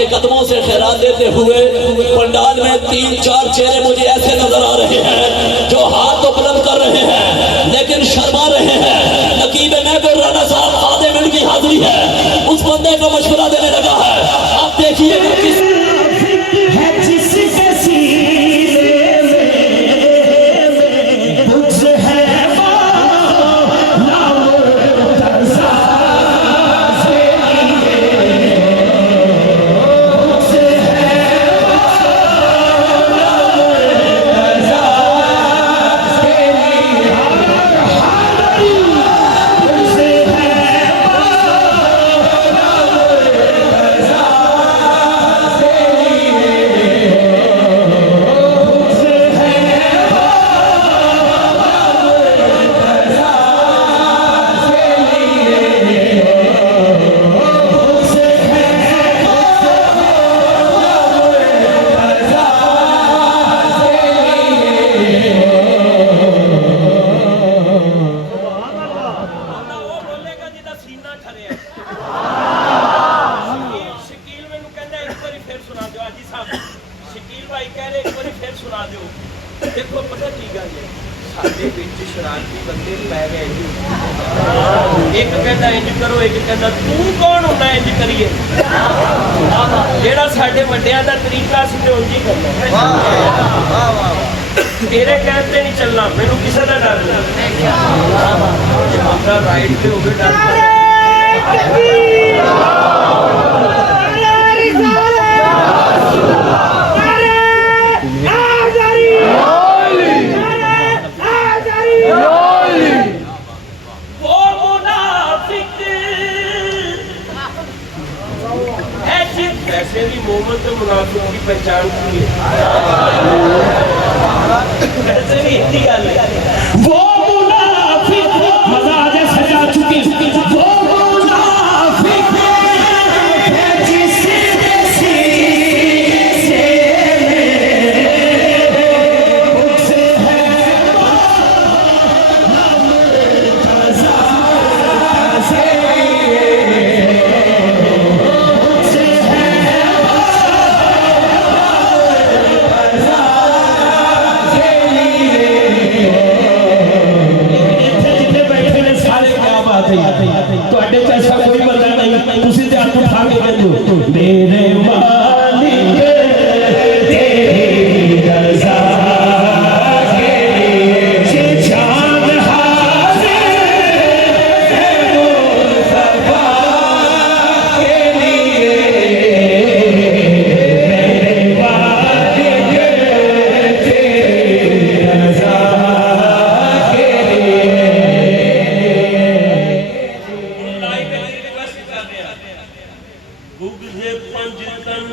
के कदमों से खैरात देते हुए पंडाल में 3-4 चेहरे मुझे ऐसे नजर आ रहे हैं जो हाथ तो बुलंद कर रहे हैं लेकिन शर्मा रहे हैं। नकीब महबूब राणा साहब आधे मिनट की हाजिरी है, उस बंदे को मशवरा देने लगा है। आप देखिएगा किस देखो पता की गल है साडे विच शरारती बंदे पै गए जी। एक कहता इंज करो, एक कहता तू कौन होना इंज करिए। जेड़ा साडे वड्डियां दा तरीका सी ते उंज ही करना। तेरे कहते नहीं चलना, मैनू किसी का डर नहीं। बंदा राइट पे होवे डर वैसे भी मोहम्मद तो मुनाफिक की पहचान की है। वैसे भी इतनी गल है वो मुनाफिक मजाज सजा चुकी वो मुनाफिक जिससे ऐसा कोई बंदा नहीं तुसी ते हाथ उठा के कह दो मेरे मालिक तेरी रज़ा के लिए जान हाज़िर है मुस्तफ़ा के लिए मेरे मालिक तेरी रज़ा के लिए। बुग़्ज़ पंजतन